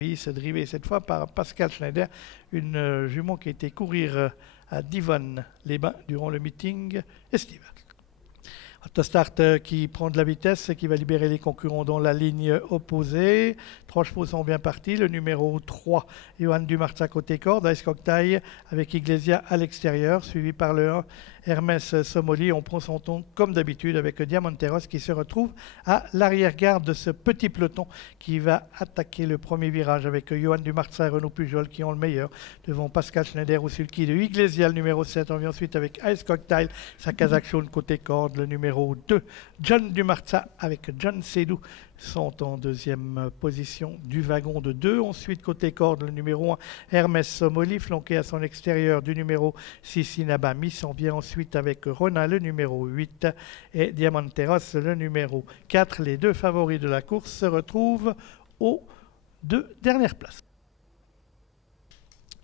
Se drivé cette fois par Pascal Schneider, une jument qui a été courir à Divonne-les-Bains durant le meeting estival. Autostart qui prend de la vitesse et qui va libérer les concurrents dans la ligne opposée. 3 chevaux sont bien partis. Le numéro 3, Johan Dumarza côté corde, Ice Cocktail avec Iglesia à l'extérieur, suivi par le 1, Hermès Somoli. On prend son ton comme d'habitude avec Diamanteros qui se retrouve à l'arrière-garde de ce petit peloton qui va attaquer le premier virage avec Johan Dumarza et Renaud Pujol qui ont le meilleur devant Pascal Schneider au sulky de Iglesia, le numéro 7. On vient ensuite avec Ice Cocktail, sa Kazakh jaune côté corde, le numéro 2, John Dumarza avec John Sedou sont en deuxième position du wagon de 2. Ensuite, côté corde, le numéro 1, Hermès Somoli, flanqué à son extérieur du numéro 6, Inaba Miss. On vient ensuite avec Ronin, le numéro 8, et Diamanteros, le numéro 4. Les deux favoris de la course se retrouvent aux 2 dernières places.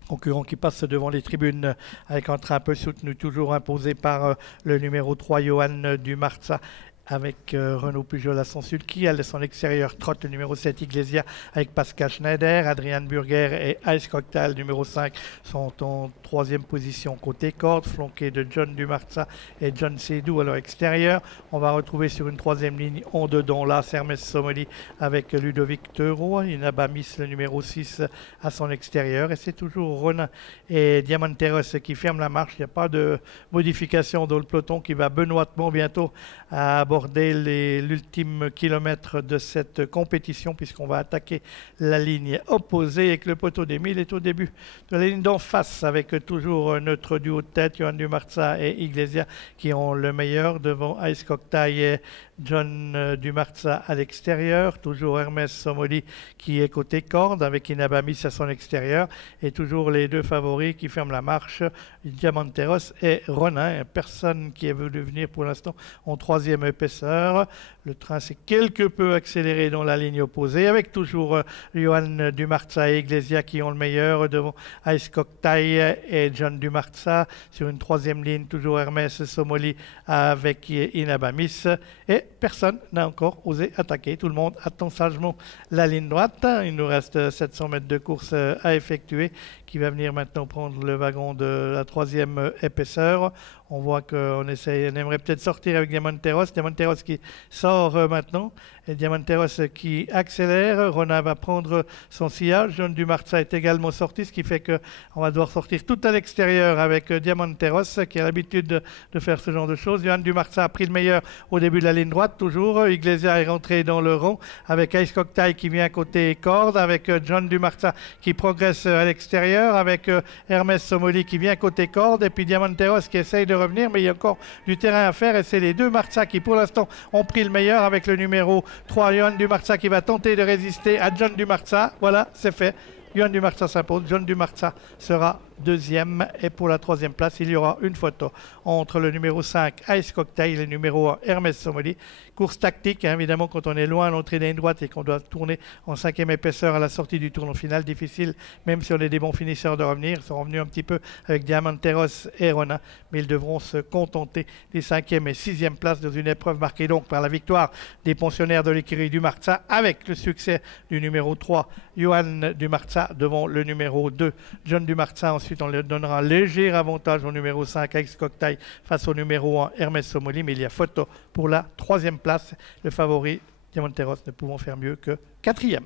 Concurrent qui passe devant les tribunes avec un train un peu soutenu, toujours imposé par le numéro 3, Johan Dumarza, avec Renaud Pujol à son sulky. À son extérieur trotte le numéro 7 Iglesia avec Pascal Schneider. Adrian Burger et Ice Cocktail numéro 5 sont en 3e position côté corde, flanqués de John Dumarza et John Sedou à leur extérieur. On va retrouver sur une 3e ligne en dedans là Hermès Somoli avec Ludovic Teuro. Inaba Miss le numéro 6 à son extérieur. Et c'est toujours Ronin et Diamanteros qui ferment la marche. Il n'y a pas de modification dans le peloton qui va benoîtement bientôt aborder l'ultime kilomètre de cette compétition puisqu'on va attaquer la ligne opposée et que le poteau des 1000 est au début de la ligne d'en face avec toujours notre duo de tête, Johan Dumarza et Iglesia qui ont le meilleur devant Ice Cocktail et John Dumarza à l'extérieur, toujours Hermès Somoli qui est côté corde avec Inaba Miss à son extérieur et toujours les deux favoris qui ferment la marche, Diamanteros et Ronin. Personne qui est venu venir pour l'instant en 3e épaisseur. Le train s'est quelque peu accéléré dans la ligne opposée avec toujours Johan Dumarza et Iglesia qui ont le meilleur devant Ice Cocktail et John Dumarza. Sur une 3e ligne, toujours Hermès Somoli avec Inaba Miss. Et personne n'a encore osé attaquer. Tout le monde attend sagement la ligne droite. Il nous reste 700 mètres de course à effectuer qui va venir maintenant prendre le wagon de la 3e épaisseur. On voit qu'on aimerait peut-être sortir avec Diamanteros. Diamanteros qui sort maintenant. Et Diamanteros qui accélère. Ronin va prendre son sillage. John Dumarza est également sorti, ce qui fait qu'on va devoir sortir tout à l'extérieur avec Diamanteros qui a l'habitude de faire ce genre de choses. Johan Dumarza a pris le meilleur au début de la ligne droite, toujours. Iglesia est rentré dans le rond avec Ice Cocktail qui vient côté corde, avec John Dumarza qui progresse à l'extérieur, avec Hermès Somoli qui vient côté corde, et puis Diamanteros qui essaye de revenir, mais il y a encore du terrain à faire, et c'est les deux Marza qui pour l'instant ont pris le meilleur avec le numéro 3, Johan Dumarza qui va tenter de résister à John Dumarza. Voilà, c'est fait. Johan Dumarza s'impose. John Dumarza sera 2e et pour la 3e place, il y aura une photo entre le numéro 5, Ice Cocktail, et le numéro 1, Hermès Somoli. Course tactique, hein, évidemment, quand on est loin à l'entrée des lignes droites et qu'on doit tourner en 5e épaisseur à la sortie du tournant final, difficile, même si on est des bons finisseurs, de revenir. Ils sont revenus un petit peu avec Diamanteros et Ronin, mais ils devront se contenter des 5e et 6e places dans une épreuve marquée donc par la victoire des pensionnaires de l'écurie Dumarza avec le succès du numéro 3, Johan Dumarza, devant le numéro 2, John Dumarza. Ensuite, on leur donnera un léger avantage au numéro 5, Ice Cocktail, face au numéro 1, Hermès Somoli. Mais il y a photo pour la 3e place. Le favori, Diamanteros, ne pouvant faire mieux que 4e.